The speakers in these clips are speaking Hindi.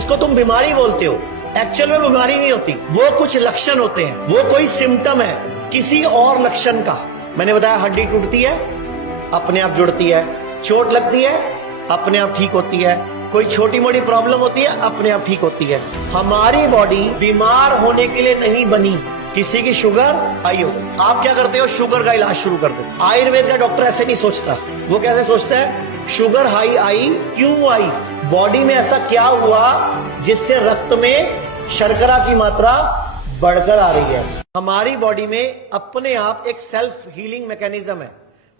जिसको तुम बीमारी बोलते हो, एक्चुअल में बीमारी नहीं होती, वो कुछ लक्षण होते हैं, वो कोई सिम्टम है किसी और लक्षण का। मैंने बताया हड्डी टूटती है, अपने आप जुड़ती है, चोट लगती है, अपने आप ठीक होती है, कोई छोटी मोटी प्रॉब्लम होती है, अपने आप ठीक होती है। हमारी बॉडी बीमार होने के लिए नहीं बनी। किसी की शुगर हाई हो गई, आप क्या करते हो? शुगर का इलाज शुरू कर दो। आयुर्वेद का डॉक्टर ऐसे नहीं सोचता। वो कैसे सोचता है? शुगर हाई आई, क्यों आई? बॉडी में ऐसा क्या हुआ जिससे रक्त में शर्करा की मात्रा बढ़कर आ रही है? हमारी बॉडी में अपने आप एक सेल्फ हीलिंग मैकेनिज्म है।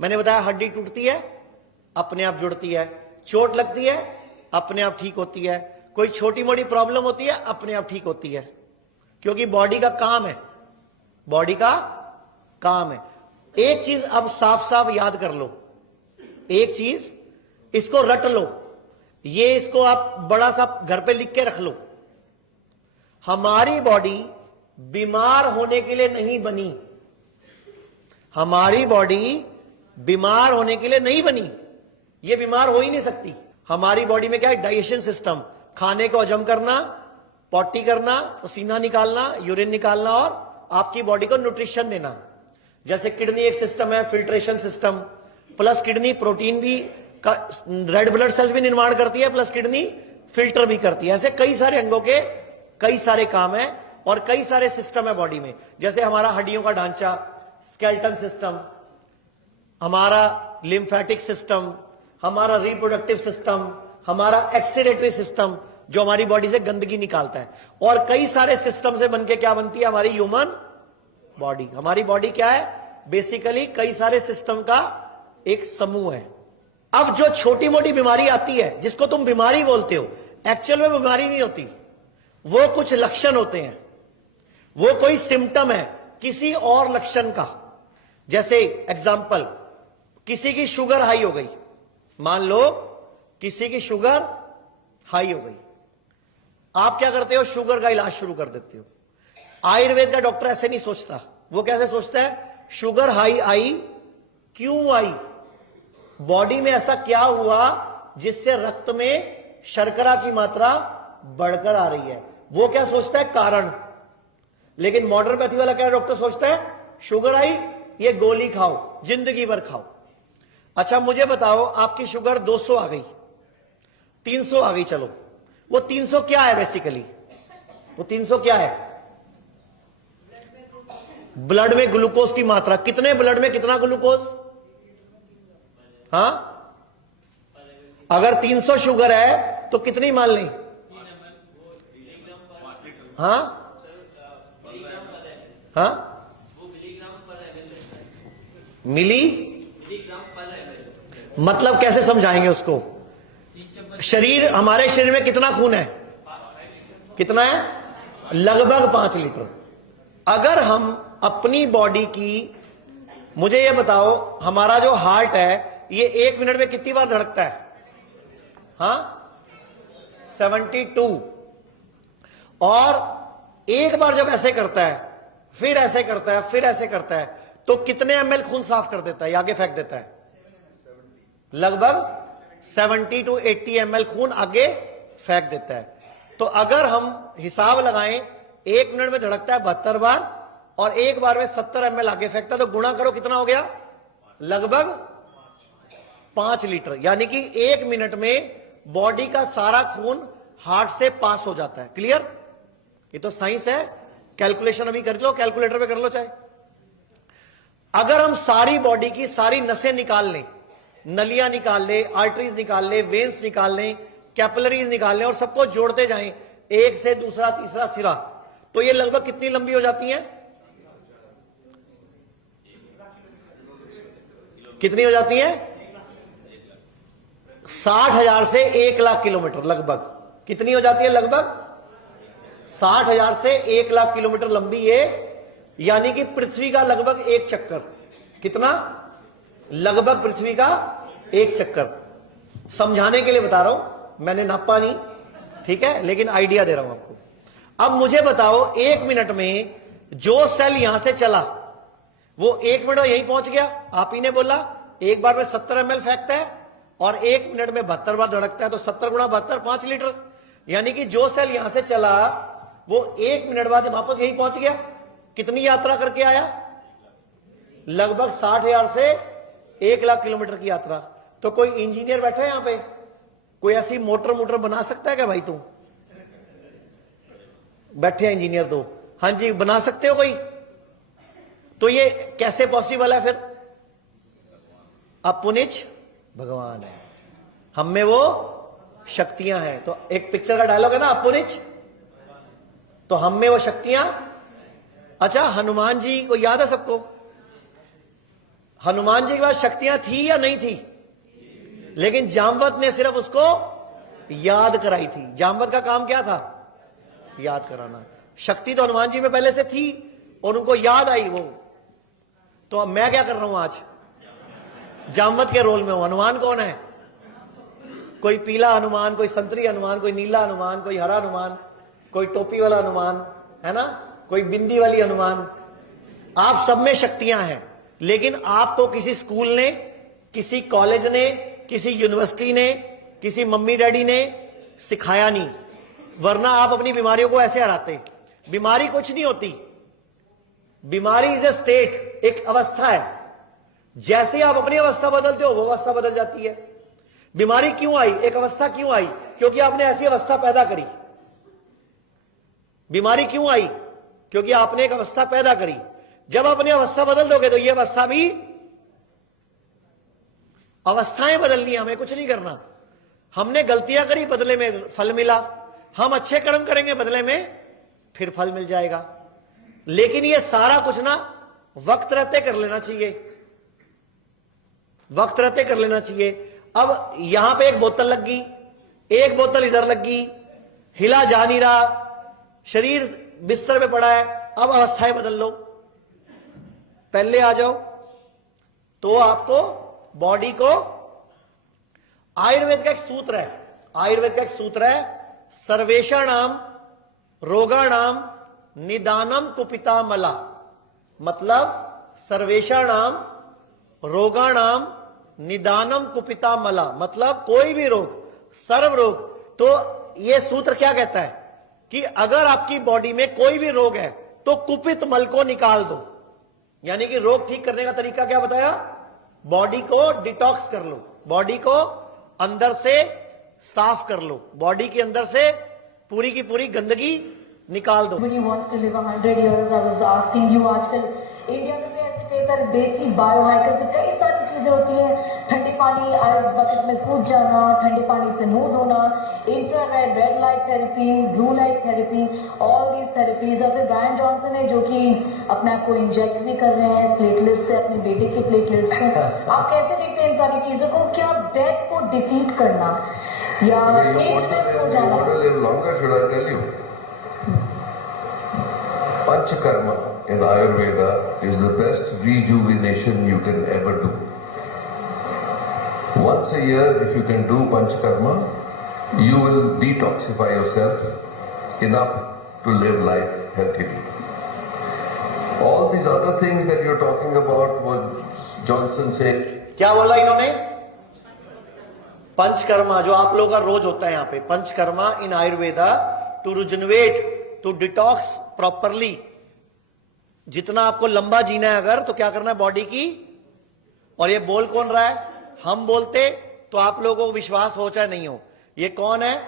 मैंने बताया हड्डी टूटती है, अपने आप जुड़ती है, चोट लगती है, अपने आप ठीक होती है, कोई छोटी मोटी प्रॉब्लम होती है, अपने आप ठीक होती है, क्योंकि बॉडी का काम है। बॉडी का काम है। एक चीज अब साफ साफ याद कर लो, एक चीज इसको रट लो, ये इसको आप बड़ा सा घर पे लिख के रख लो। हमारी बॉडी बीमार होने के लिए नहीं बनी। हमारी बॉडी बीमार होने के लिए नहीं बनी, ये बीमार हो ही नहीं सकती। हमारी बॉडी में क्या है? डाइजेशन सिस्टम, खाने को हजम करना, पॉटी करना, पसीना निकालना, यूरिन निकालना और आपकी बॉडी को न्यूट्रिशन देना। जैसे किडनी एक सिस्टम है, filtration system, plus kidney protein भी, रेड ब्लड सेल्स भी निर्माण करती है, प्लस किडनी फिल्टर भी करती है। ऐसे कई सारे अंगों के कई सारे काम है और कई सारे सिस्टम है बॉडी में। जैसे हमारा हड्डियों का ढांचा, स्केलेटन सिस्टम, हमारा लिम्फेटिक सिस्टम, हमारा रिप्रोडक्टिव सिस्टम, हमारा एक्सीरेटरी सिस्टम जो हमारी बॉडी से गंदगी निकालता है, और कई सारे सिस्टम से बनके क्या बनती है हमारी ह्यूमन बॉडी। हमारी बॉडी क्या है? बेसिकली कई सारे सिस्टम का एक समूह है। अब जो छोटी मोटी बीमारी आती है, जिसको तुम बीमारी बोलते हो, एक्चुअल में बीमारी नहीं होती, वो कुछ लक्षण होते हैं, वो कोई सिम्टम है किसी और लक्षण का। जैसे एग्जाम्पल, किसी की शुगर हाई हो गई, मान लो किसी की शुगर हाई हो गई, आप क्या करते हो? शुगर का इलाज शुरू कर देते हो। आयुर्वेद का डॉक्टर ऐसे नहीं सोचता। वो कैसे सोचता है? शुगर हाई आई, क्यों आई? बॉडी में ऐसा क्या हुआ जिससे रक्त में शर्करा की मात्रा बढ़कर आ रही है? वो क्या सोचता है? कारण। लेकिन मॉडर्नोपैथी वाला क्या डॉक्टर सोचता है? शुगर आई, ये गोली खाओ, जिंदगी भर खाओ। अच्छा मुझे बताओ, आपकी शुगर 200 आ गई, 300 आ गई, चलो वो 300 क्या है? बेसिकली वो 300 क्या है? ब्लड में ग्लूकोज की मात्रा। कितने ब्लड में कितना ग्लूकोज? हाँ, अगर 300 शुगर है तो कितनी मान लें? हाँ हाँ, मिली मतलब कैसे समझाएंगे उसको? शरीर, हमारे शरीर में कितना खून है? कितना है? लगभग 5 लीटर। अगर हम अपनी बॉडी की, मुझे ये बताओ, हमारा जो हार्ट है ये 1 मिनट में कितनी बार धड़कता है? हाँ, 72। और एक बार जब ऐसे करता है, फिर ऐसे करता है, फिर ऐसे करता है, तो कितने ml खून साफ कर देता है या आगे फेंक देता है? लगभग 70 to 80 ml खून आगे फेंक देता है। तो अगर हम हिसाब लगाएं, 1 मिनट में धड़कता है 72 बार और एक बार में 70 ml आगे फेंकता है, तो गुणा करो कितना हो गया? लगभग 5 लीटर। यानी कि 1 मिनट में बॉडी का सारा खून हार्ट से पास हो जाता है। क्लियर? ये तो साइंस है, कैलकुलेशन अभी कर लो, कैलकुलेटर पे कर लो चाहे। अगर हम सारी बॉडी की सारी नसें निकाल लें, नलियां निकाल ले, आर्टरीज निकाल ले, वेन्स निकाल लें, कैपिलरीज निकाल लें और सबको जोड़ते जाएं, एक से दूसरा तीसरा सिरा, तो ये लगभग कितनी लंबी हो जाती है? कितनी हो जाती है? 60,000 से 1,00,000 किलोमीटर लगभग। कितनी हो जाती है? लगभग 60,000 से 1,00,000 किलोमीटर लंबी है। यानी कि पृथ्वी का लगभग एक चक्कर। कितना? लगभग पृथ्वी का एक चक्कर। समझाने के लिए बता रहा हूं, मैंने नापा नहीं, ठीक है, लेकिन आइडिया दे रहा हूं आपको। अब मुझे बताओ, 1 मिनट में जो सेल यहां से चला वो 1 मिनट में यहीं पहुंच गया। आप ही ने बोला, एक बार में 70 ml फेंकता है और 1 मिनट में 72 बार धड़कता है, तो 70 गुणा 72 5 लीटर। यानी कि जो सेल यहां से चला वो 1 मिनट बाद वापस यही पहुंच गया। कितनी यात्रा करके आया? लगभग 60,000 से 1,00,000 किलोमीटर की यात्रा। तो कोई इंजीनियर बैठा है यहां पे, कोई ऐसी मोटर बना सकता है क्या भाई? तुम बैठे हैं इंजीनियर तो, हाँ जी बना सकते हो कोई? तो ये कैसे पॉसिबल है फिर? अपुनिच भगवान है, हम में वो शक्तियां हैं। तो एक पिक्चर का डायलॉग है ना, अपुनिच, तो हम में वो शक्तियां। अच्छा, हनुमान जी को याद है सबको? हनुमान जी के पास शक्तियां थी या नहीं थी? लेकिन जामवत ने सिर्फ उसको याद कराई थी। जामवत का काम क्या था? याद कराना। शक्ति तो हनुमान जी में पहले से थी और उनको याद आई वो। तो अब मैं क्या कर रहा हूं आज? जामवत के रोल में हूं। हनुमान कौन है? कोई पीला हनुमान, कोई संतरी हनुमान, कोई नीला हनुमान, कोई हरा हनुमान, कोई टोपी वाला हनुमान, है ना, कोई बिंदी वाली हनुमान। आप सब में शक्तियां हैं, लेकिन आपको किसी स्कूल ने, किसी कॉलेज ने, किसी यूनिवर्सिटी ने, किसी मम्मी डैडी ने सिखाया नहीं, वरना आप अपनी बीमारियों को ऐसे हराते। बीमारी कुछ नहीं होती, बीमारी इज ए स्टेट, एक अवस्था है। जैसे आप अपनी अवस्था बदलते हो वो अवस्था बदल जाती है। बीमारी क्यों आई? एक अवस्था क्यों आई? क्योंकि आपने ऐसी अवस्था पैदा करी। बीमारी क्यों आई? क्योंकि आपने एक अवस्था पैदा करी। जब अपनी अवस्था बदल दोगे तो ये अवस्था भी, अवस्थाएं बदलनी है, हमें कुछ नहीं करना। हमने गलतियां करी, बदले में फल मिला। हम अच्छे कर्म करेंगे, बदले में फिर फल मिल जाएगा। लेकिन ये सारा कुछ ना वक्त रहते कर लेना चाहिए, वक्त रहते कर लेना चाहिए। अब यहां पे एक बोतल लग गई, एक बोतल इधर लग गई, हिला जा नहीं रहा, शरीर बिस्तर पे पड़ा है। अब अवस्थाएं बदल लो, पहले आ जाओ। तो आपको बॉडी को, आयुर्वेद का एक सूत्र है, आयुर्वेद का एक सूत्र है, सर्वेषाणाम रोगाणाम निदानम कुपिता मला। मतलब सर्वेषाणाम रोगाणाम निदानम कुपिता मला, मतलब कोई भी रोग, सर्व रोग। तो यह सूत्र क्या कहता है कि अगर आपकी बॉडी में कोई भी रोग है तो कुपित मल को निकाल दो। यानी कि रोग ठीक करने का तरीका क्या बताया? बॉडी को डिटॉक्स कर लो, बॉडी को अंदर से साफ कर लो, बॉडी के अंदर से पूरी की पूरी गंदगी निकाल दो। इंडिया में भी ऐसे कई सारे देसी बायोहाइकर से कई सारी चीजें होती हैं। ठंडे पानी आइस बकेट में कूद जाना, ठंडे पानी से मुंह धोना, infrared red light therapy, blue light therapy, all these therapies. और फिर ब्रायन जॉनसन है जो कि अपने आप को इंजेक्ट भी कर रहे हैं प्लेटलेट्स से, अपने बेटे के प्लेटलेट्स से। आप कैसे देखते हैं इन सारी चीजों को? क्या डेथ को डिफीट करना या एजलेस हो जाना? Panchakarma in Ayurveda is the best rejuvenation you can ever do. Once a year, if you can do Panchakarma, you will detoxify yourself enough to live life healthily. All these other things that you're talking about, what Johnson said. क्या बोला इन्होंने? पंचकर्मा, जो आप लोगों का रोज होता है यहाँ पे, panchakarma in Ayurveda to rejuvenate, to detox properly. जितना आपको लंबा जीना है अगर, तो क्या करना है बॉडी की। और ये बोल कौन रहा है? हम बोलते तो आप लोगों को विश्वास हो चाहे नहीं हो। ये कौन है?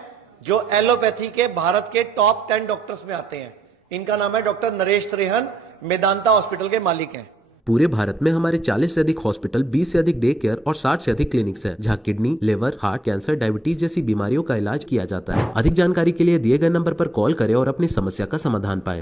जो एलोपैथी के भारत के टॉप 10 डॉक्टर्स में आते हैं। इनका नाम है डॉक्टर नरेश त्रिहन, मेदांता हॉस्पिटल के मालिक हैं। पूरे भारत में हमारे 40 से अधिक हॉस्पिटल, 20 से अधिक डे केयर और 60 से अधिक क्लिनिक्स हैं, जहां kidney, liver, heart, cancer, diabetes जैसी बीमारियों का इलाज किया जाता है। अधिक जानकारी के लिए दिए गए नंबर पर कॉल करें और अपनी समस्या का समाधान पाएं।